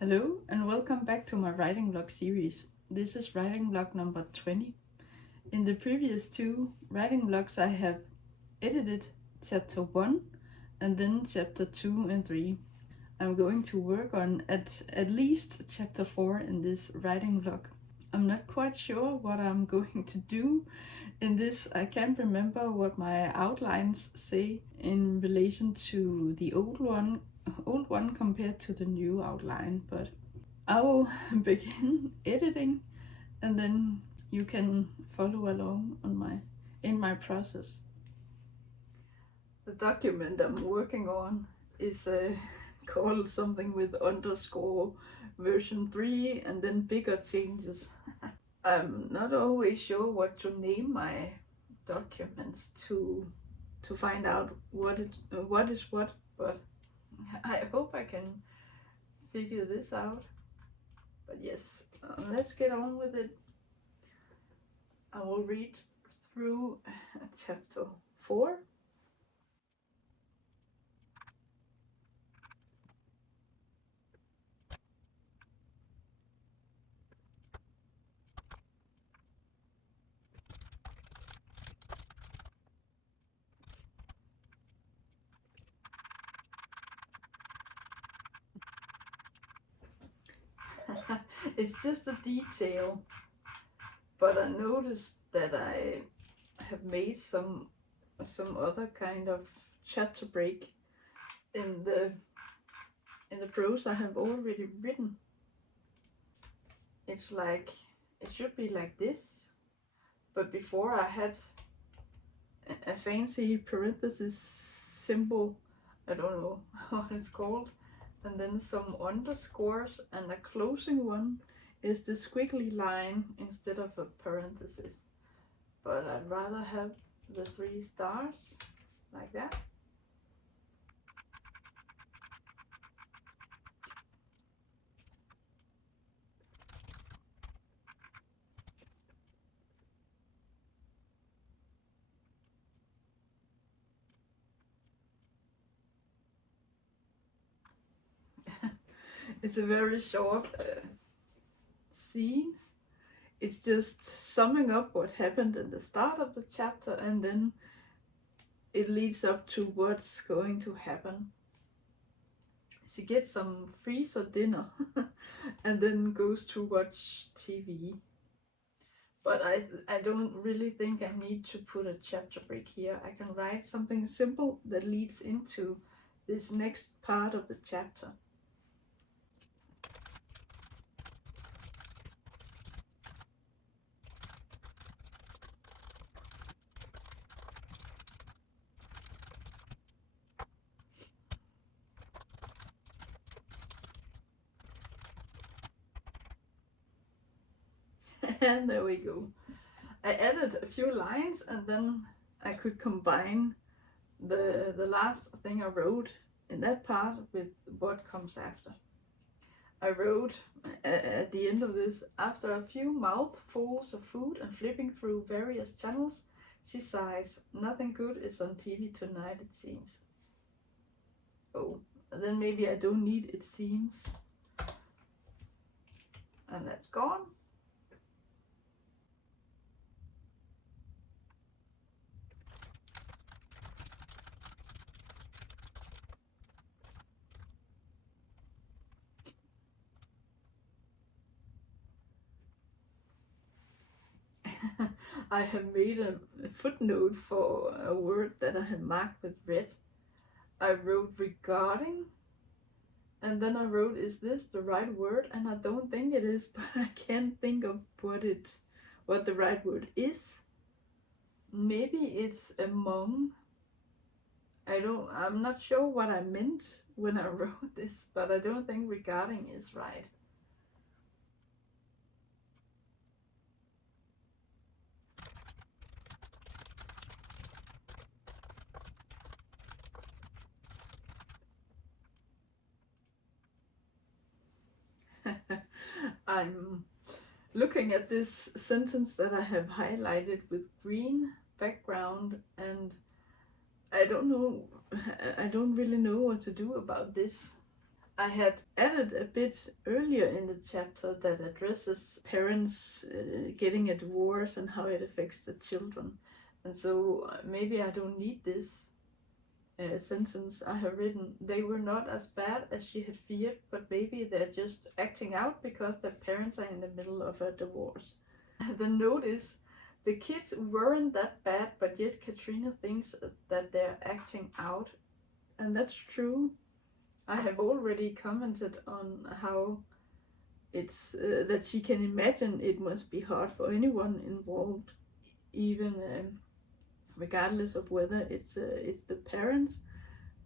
Hello and welcome back to my writing vlog series. This is writing vlog number 20. In the previous two writing vlogs I have edited chapter 1 and then chapter 2 and 3. I'm going to work on at least chapter 4 in this writing vlog. I'm not quite sure what I'm going to do in this. I can't remember what my outlines say in relation to the old one compared to the new outline, but I will begin editing and then you can follow along in my process. The document I'm working on is called something with underscore version 3 and then bigger changes. I'm not always sure what to name my documents to find out what is what, but I hope I can figure this out. But yes, let's get on with it. I will read through chapter 4. It's just a detail, but I noticed that I have made some other kind of chapter break in the prose I have already written. It's like it should be like this, but before I had a fancy parenthesis symbol, I don't know what it's called, and then some underscores, and a closing one is the squiggly line instead of a parenthesis. But I'd rather have the 3 stars like that. It's a very short scene. It's just summing up what happened in the start of the chapter, and then it leads up to what's going to happen. She gets some freezer dinner and then goes to watch TV. But I don't really think I need to put a chapter break here. I can write something simple that leads into this next part of the chapter. And there we go. I added a few lines and then I could combine the last thing I wrote in that part with what comes after. I wrote at the end of this, after a few mouthfuls of food and flipping through various channels, she sighs, nothing good is on TV tonight it seems. Oh, then maybe I don't need it seems. And that's gone. I have made a footnote for a word that I had marked with red. I wrote regarding, and then I wrote, is this the right word? And I don't think it is, but I can't think of what the right word is. Maybe it's among. I'm not sure what I meant when I wrote this, but I don't think regarding is right. I'm looking at this sentence that I have highlighted with green background, and I don't really know what to do about this. I had added a bit earlier in the chapter that addresses parents getting a divorce and how it affects the children. And so maybe I don't need this sentence I have written. They were not as bad as she had feared, but maybe they're just acting out because their parents are in the middle of a divorce. The note is, the kids weren't that bad, but yet Katrina thinks that they're acting out. And that's true. I have already commented on how it's that she can imagine it must be hard for anyone involved, even regardless of whether it's the parents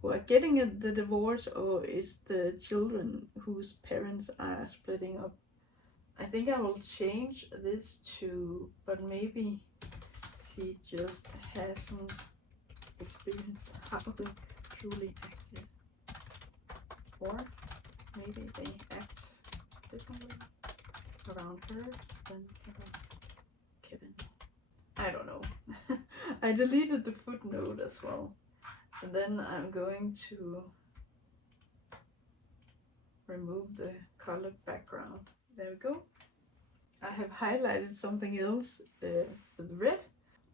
who are getting the divorce or it's the children whose parents are splitting up. I think I will change this to, but maybe she just hasn't experienced how they truly acted. Or maybe they act differently around her than around Kevin. I don't know. I deleted the footnote as well. And then I'm going to remove the colored background. There we go. I have highlighted something else with red.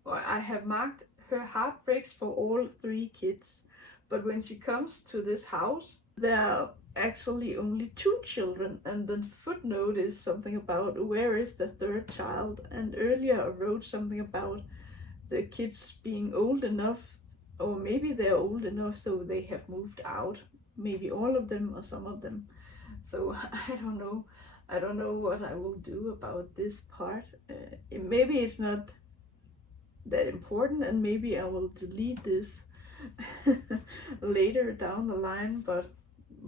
Or I have marked her heart breaks for all 3 kids. But when she comes to this house, there are actually only 2 children, and the footnote is something about where is the 3rd child. And earlier I wrote something about the kids being old enough, or maybe they're old enough so they have moved out. Maybe all of them or some of them. So I don't know. I don't know what I will do about this part. Maybe it's not that important, and maybe I will delete this later down the line, but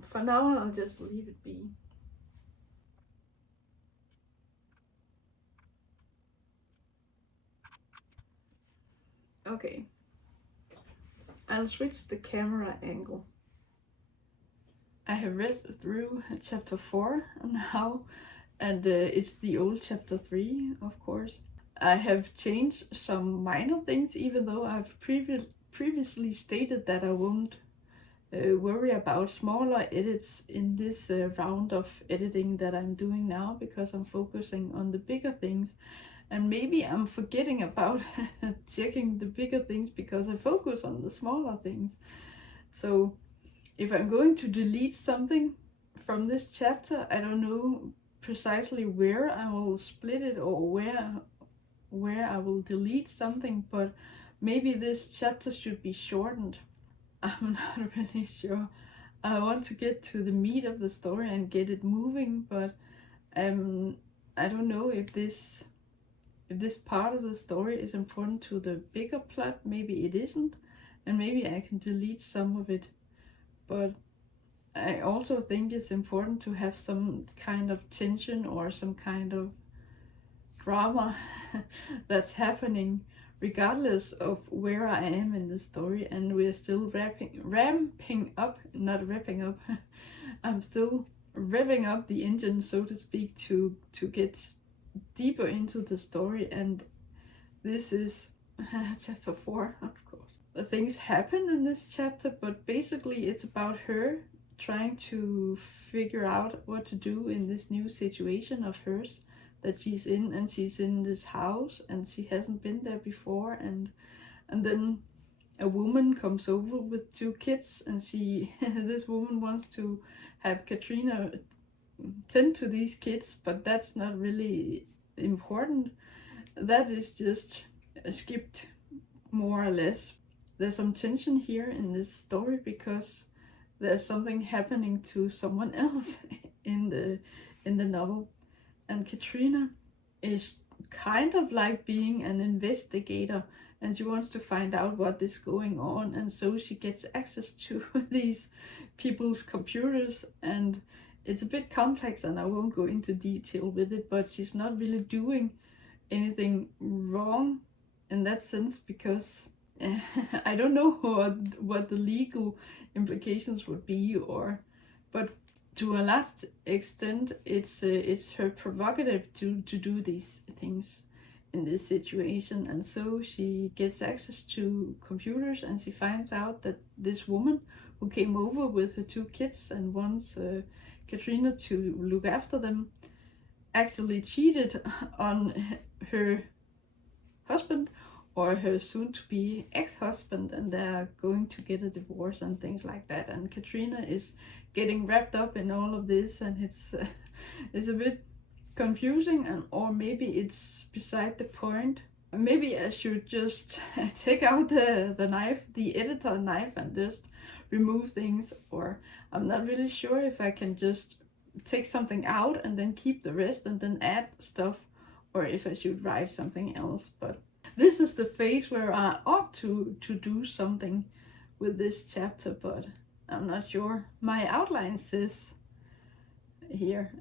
for now I'll just leave it be. Okay, I'll switch the camera angle. I have read through chapter 4 now, and it's the old chapter 3, of course. I have changed some minor things, even though I've previously stated that I won't worry about smaller edits in this round of editing that I'm doing now, because I'm focusing on the bigger things. And maybe I'm forgetting about checking the bigger things because I focus on the smaller things. So if I'm going to delete something from this chapter, I don't know precisely where I will split it or where I will delete something, but maybe this chapter should be shortened. I'm not really sure. I want to get to the meat of the story and get it moving, but I don't know if this part of the story is important to the bigger plot. Maybe it isn't, and maybe I can delete some of it. But I also think it's important to have some kind of tension or some kind of drama that's happening regardless of where I am in the story, and we're still ramping up, not wrapping up. I'm still revving up the engine, so to speak, to get deeper into the story, and this is chapter 4, of course. The things happen in this chapter, but basically it's about her trying to figure out what to do in this new situation of hers that she's in, and she's in this house and she hasn't been there before, and then a woman comes over with 2 kids, and she this woman wants to have Katrina tend to these kids, but that's not really important. That is just skipped more or less. There's some tension here in this story because there's something happening to someone else in the novel, and Katrina is kind of like being an investigator, and she wants to find out what is going on, and so she gets access to these people's computers, and it's a bit complex and I won't go into detail with it, but she's not really doing anything wrong in that sense, because I don't know what the legal implications would be, but to a large extent it's her prerogative to do these things in this situation. And so she gets access to computers, and she finds out that this woman who came over with her 2 kids and wants Katrina to look after them, actually cheated on her husband or her soon-to-be ex-husband, and they're going to get a divorce and things like that. And Katrina is getting wrapped up in all of this, and it's a bit confusing, and or maybe it's beside the point. Maybe I should just take out the knife, the editor knife, and just remove things, or I'm not really sure if I can just take something out and then keep the rest and then add stuff, or if I should write something else. But this is the phase where I ought to do something with this chapter, but I'm not sure. My outline says here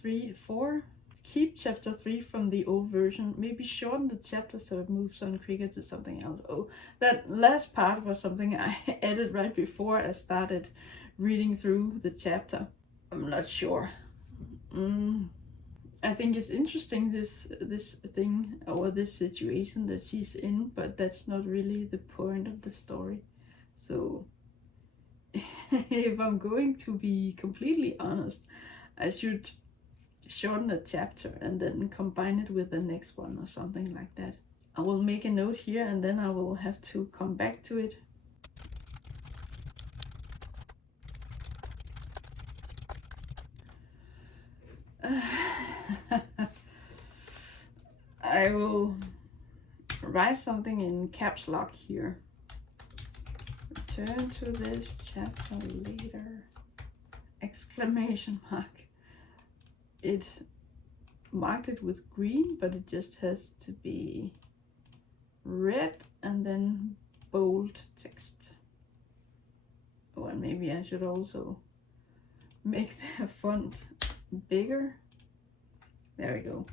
3, 4. Keep chapter 3 from the old version. Maybe shorten the chapter so it moves on quicker to something else. Oh, that last part was something I added right before I started reading through the chapter. I'm not sure. I think it's interesting, this thing or this situation that she's in, but that's not really the point of the story. So if I'm going to be completely honest, I should shorten a chapter and then combine it with the next one or something like that. I will make a note here and then I will have to come back to it. I will write something in caps lock here. Return to this chapter later! Exclamation mark. It marked it with green, but it just has to be red and then bold text. Oh, and maybe I should also make the font bigger. There we go.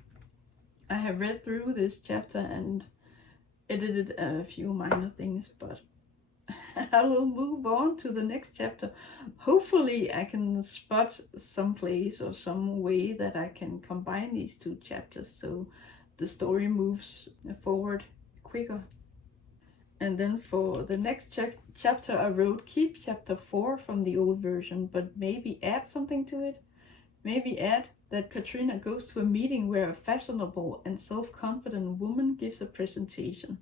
I have read through this chapter and edited a few minor things, but I will move on to the next chapter. Hopefully I can spot some place or some way that I can combine these 2 chapters so the story moves forward quicker. And then for the next chapter I wrote keep chapter 4 from the old version, but maybe add something to it. Maybe add that Katrina goes to a meeting where a fashionable and self-confident woman gives a presentation.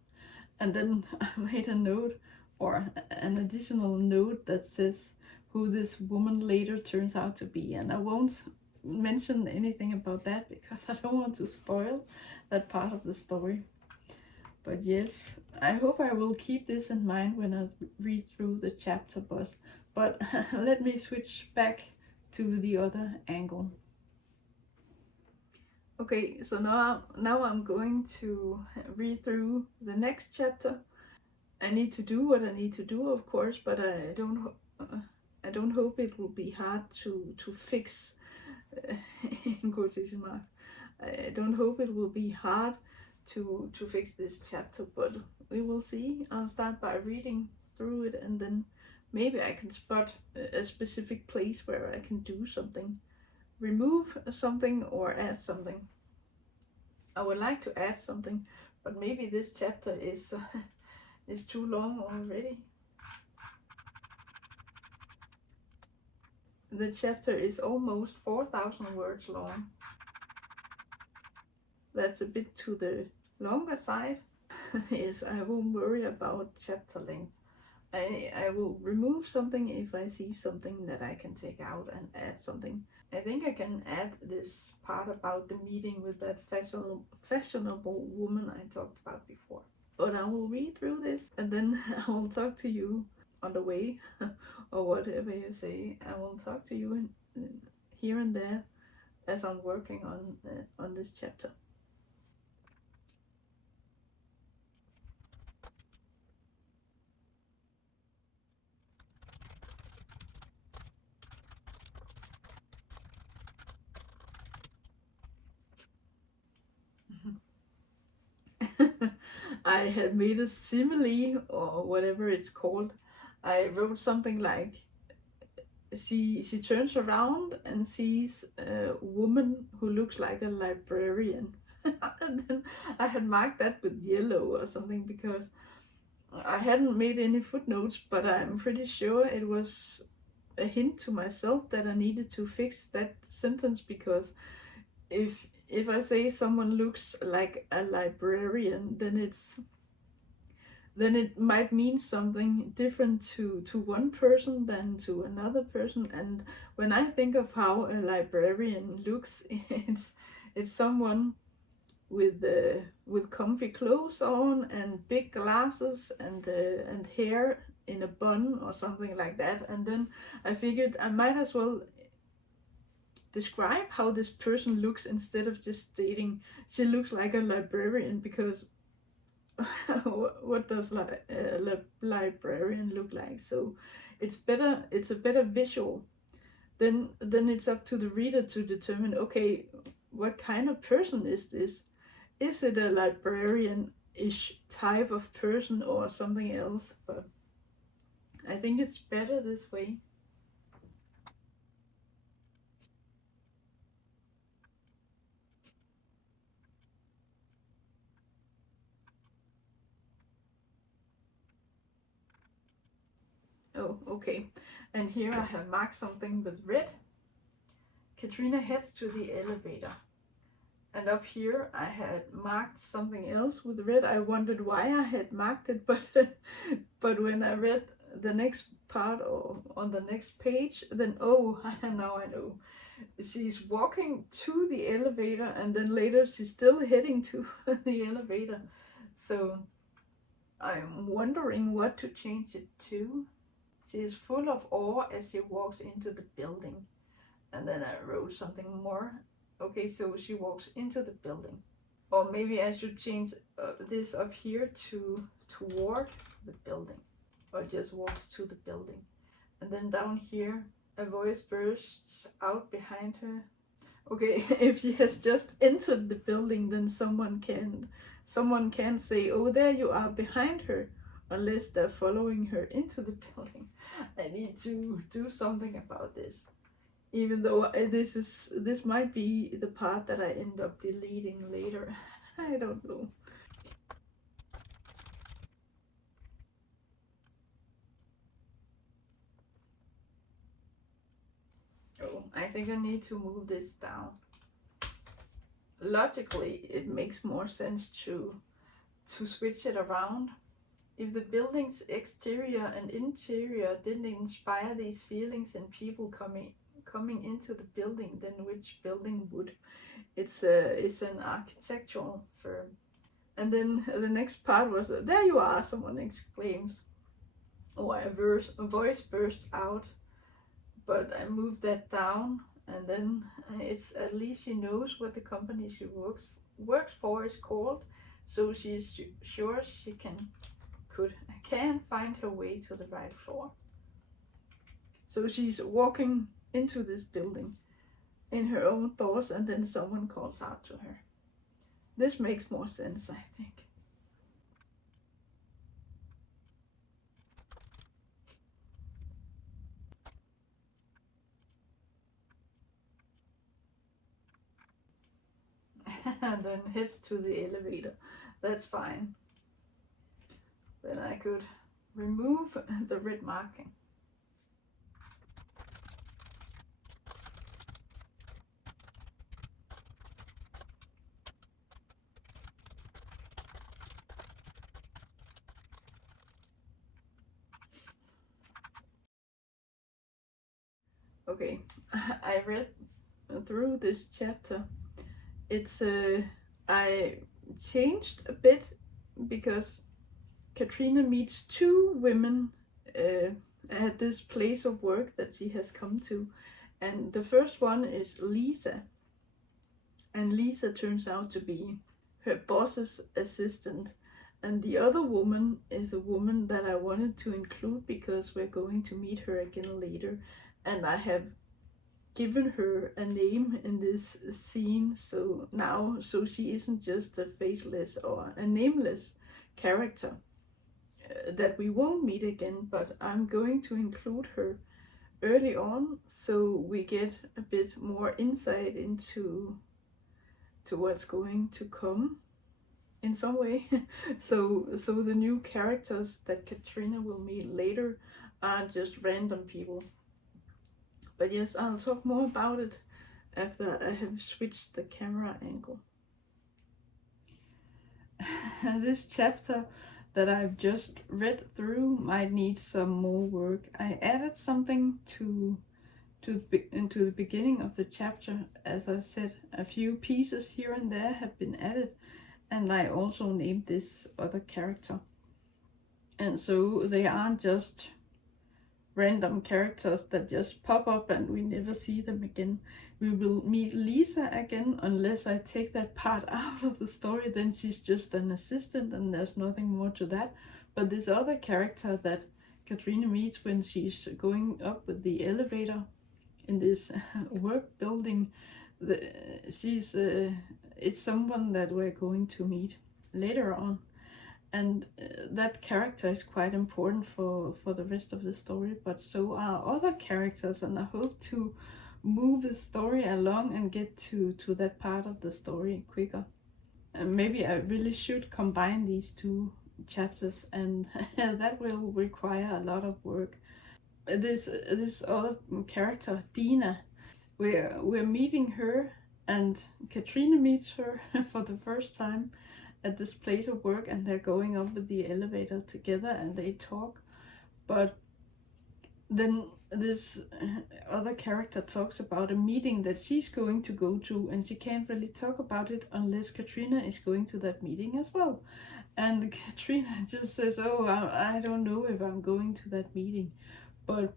And then I made a note, or an additional note, that says who this woman later turns out to be. And I won't mention anything about that because I don't want to spoil that part of the story. But yes, I hope I will keep this in mind when I read through the chapter. But let me switch back to the other angle. Okay, so now I'm going to read through the next chapter. I need to do what I need to do, of course, but I don't hope it will be hard to fix, in quotation marks. I don't hope it will be hard to fix this chapter, but we will see. I'll start by reading through it, and then maybe I can spot a specific place where I can do something, remove something or add something. I would like to add something, but maybe this chapter is is too long already. The chapter is almost 4,000 words long. That's a bit to the longer side. Yes, I won't worry about chapter length. I will remove something if I see something that I can take out and add something. I think I can add this part about the meeting with that fashionable woman I talked about before. But I will read through this and then I will talk to you on the way, or whatever you say. I will talk to you here and there as I'm working on this chapter. I had made a simile, or whatever it's called. I wrote something like, she turns around and sees a woman who looks like a librarian. And then I had marked that with yellow or something, because I hadn't made any footnotes, but I'm pretty sure it was a hint to myself that I needed to fix that sentence, because if I say someone looks like a librarian, then it might mean something different to one person than to another person. And when I think of how a librarian looks, it's someone with comfy clothes on and big glasses and hair in a bun or something like that. And then I figured I might as well describe how this person looks instead of just stating she looks like a librarian, because what does a librarian look like? So it's a better visual. Then it's up to the reader to determine, okay, what kind of person is this? Is it a librarian-ish type of person or something else? But I think it's better this way. Oh, okay. And here I have marked something with red. Katrina heads to the elevator. And up here I had marked something else with red. I wondered why I had marked it, but but when I read the next part or on the next page, then oh, now I know. She's walking to the elevator, and then later she's still heading to the elevator. So I'm wondering what to change it to. She is full of awe as she walks into the building. And then I wrote something more. Okay, so she walks into the building. Or maybe I should change this up here to toward the building. Or just walks to the building. And then down here, a voice bursts out behind her. Okay, if she has just entered the building, then someone can say, "Oh, there you are behind her," unless they're following her into the building. I need to do something about this. Even though this might be the part that I end up deleting later. I don't know. Oh, I think I need to move this down. Logically, it makes more sense to switch it around. If the building's exterior and interior didn't inspire these feelings in people coming into the building, then which building would? It's an architectural firm. And then the next part was, "There you are!" Someone exclaims, or a voice bursts out. But I moved that down, and then it's at least she knows what the company she works for is called, so she's sure she can find her way to the right floor. So she's walking into this building in her own thoughts, and then someone calls out to her. This makes more sense, I think. And then heads to the elevator. That's fine. Then I could remove the red marking. Okay, I read through this chapter. It's I changed a bit because Katrina meets two women at this place of work that she has come to, and the first one is Lisa, and Lisa turns out to be her boss's assistant. And the other woman is a woman that I wanted to include because we're going to meet her again later, and I have given her a name in this scene, so she isn't just a faceless or a nameless character that we won't meet again, but I'm going to include her early on so we get a bit more insight into what's going to come. in some way. So the new characters that Katrina will meet later are just random people. But yes, I'll talk more about it after I have switched the camera angle. This chapter that I've just read through might need some more work. I added something into the beginning of the chapter. As I said, a few pieces here and there have been added, and I also named this other character. And so they aren't just random characters that just pop up and we never see them again. We will meet Lisa again unless I take that part out of the story, then she's just an assistant and there's nothing more to that. But this other character that Katrina meets when she's going up with the elevator in this work building, it's someone that we're going to meet later on, and that character is quite important for the rest of the story, but so are other characters, and I hope to move the story along and get to that part of the story quicker. And maybe I really should combine these two chapters, and that will require a lot of work. This other character, Dina, we're meeting her, and Katrina meets her for the first time at this place of work, and they're going up with the elevator together and they talk. But then this other character talks about a meeting that she's going to go to, and she can't really talk about it unless Katrina is going to that meeting as well. And Katrina just says, "Oh, I don't know if I'm going to that meeting." But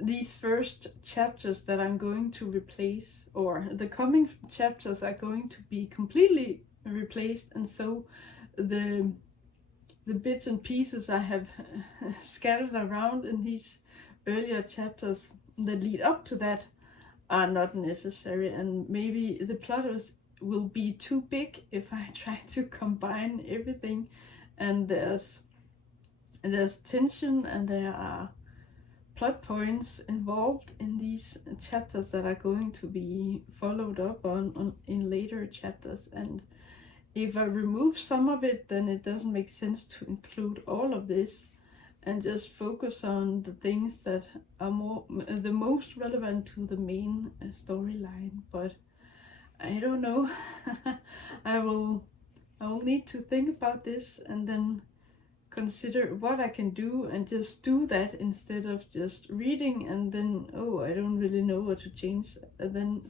these first chapters that I'm going to replace, or the coming chapters, are going to be completely replaced, and so the bits and pieces I have scattered around in these earlier chapters that lead up to that are not necessary, and maybe the plot will be too big if I try to combine everything. And there's tension, and there are plot points involved in these chapters that are going to be followed up on in later chapters. And if I remove some of it, then it doesn't make sense to include all of this and just focus on the things that are the most relevant to the main storyline. But I don't know. I will need to think about this and then consider what I can do and just do that instead of just reading and then, oh, I don't really know what to change. And then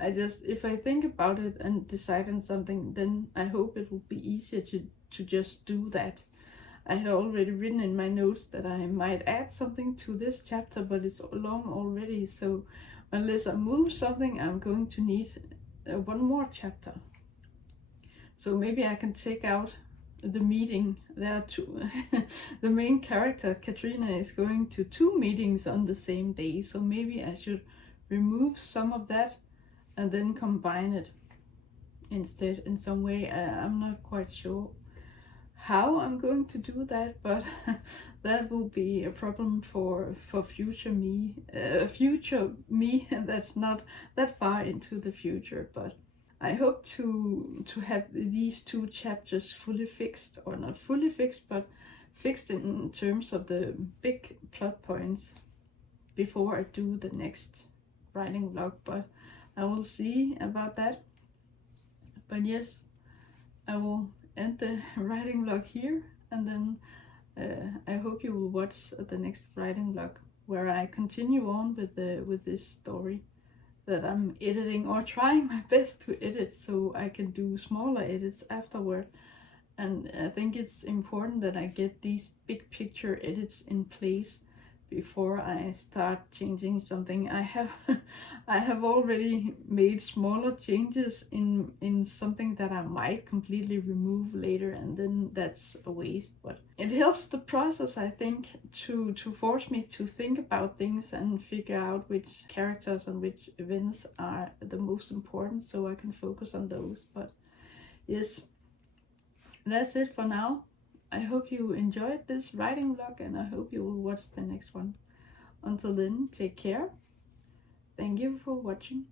if I think about it and decide on something, then I hope it will be easier to just do that. I had already written in my notes that I might add something to this chapter, but it's long already, so unless I move something, I'm going to need one more chapter. So maybe I can take out the meeting. There are two. The main character, Katrina, is going to 2 meetings on the same day, so maybe I should remove some of that and then combine it instead in some way. I'm not quite sure how I'm going to do that, but that will be a problem for future me, that's not that far into the future. But I hope to have these 2 chapters fully fixed, or not fully fixed, but fixed in terms of the big plot points before I do the next writing vlog. But I will see about that. But yes, I will end the writing vlog here, and then I hope you will watch the next writing vlog where I continue on with this story that I'm editing, or trying my best to edit, so I can do smaller edits afterward. And I think it's important that I get these big picture edits in place before I start changing something. I have already made smaller changes in something that I might completely remove later, and then that's a waste. But it helps the process, I think, to force me to think about things and figure out which characters and which events are the most important, so I can focus on those. But yes, that's it for now. I hope you enjoyed this writing vlog, and I hope you will watch the next one. Until then, take care. Thank you for watching.